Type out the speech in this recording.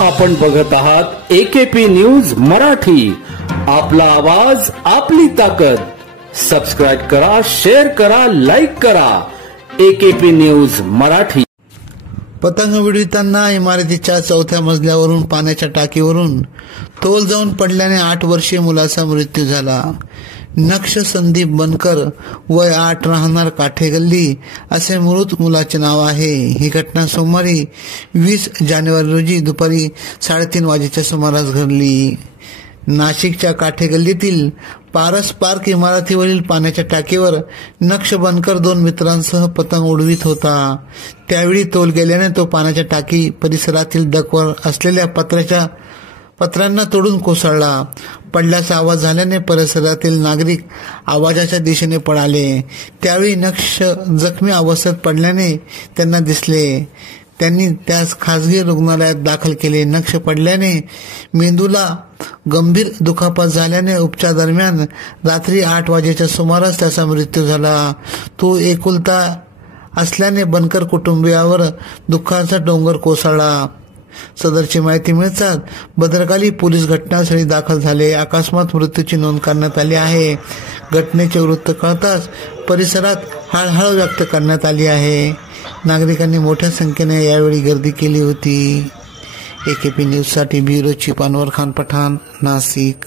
आपण बघत आहात AKP न्यूज मराठी. आपला आवाज आपली ताकद. सबस्क्राइब करा, शेअर करा, लाईक करा. AKP news Marathi. पतंग उडविताना इमारतीच्या 4थ्या मजल्यावरून पाण्याच्या टाकीवरून तोल जाऊन पडल्याने 8 वर्षीय मुलाचा मृत्यू झाला. नक्ष संदीप बनकर, वय 8, राहणार काठे गल्ली असे मृत मुलाचे नाव आहे. ही घटना सोमवारी 20 जानेवारी रोजी दुपारी 3:30 वाजेच्या सुमारास घडली. नाशिकच्या काठे गल्लीतील पारस पार्क इमारतीवरील पाण्याच्या टाकीवर नक्ष बनकर 2 मित्रांसह पतंग उडवीत होता. त्यावेळी तोल गेल्याने तो पाण्याच्या टाकी परिसरातील डकवर असलेल्या पत्र्यांना तोडून कोसळला. पडल्याचा आवाज झाल्याने परिसरातील नागरिक आवाजाच्या दिशेने पळाले. त्यावेळी नक्ष जखमी अवस्थेत पडल्याने त्यांना दिसले. त्यांनी त्यास खासगी रुग्णालयात दाखल केले. नक्ष पडल्याने मेंदूला गंभीर दुखापत झाल्याने उपचार दरम्यान रात्री 8 वाजेच्या सुमारास त्याचा मृत्यू झाला. तो एकुलता असल्याने बनकर कुटुंबियावर दुःखाचा डोंगर कोसळला. सदरची माहिती मिळताच भद्रकाली पोलीस घटनास्थळी दाखल झाले. अकस्मात मृत्यूची नोंद करण्यात आली आहे. घटनेचे वृत्त कळताच परिसरात हळहळ व्यक्त करण्यात आली आहे. नागरिकांनी मोठ्या संख्येने यावेळी गर्दी केली होती. AKP न्यूजसाठी ब्युरो चीफ अनवर खान पठाण, नाशिक.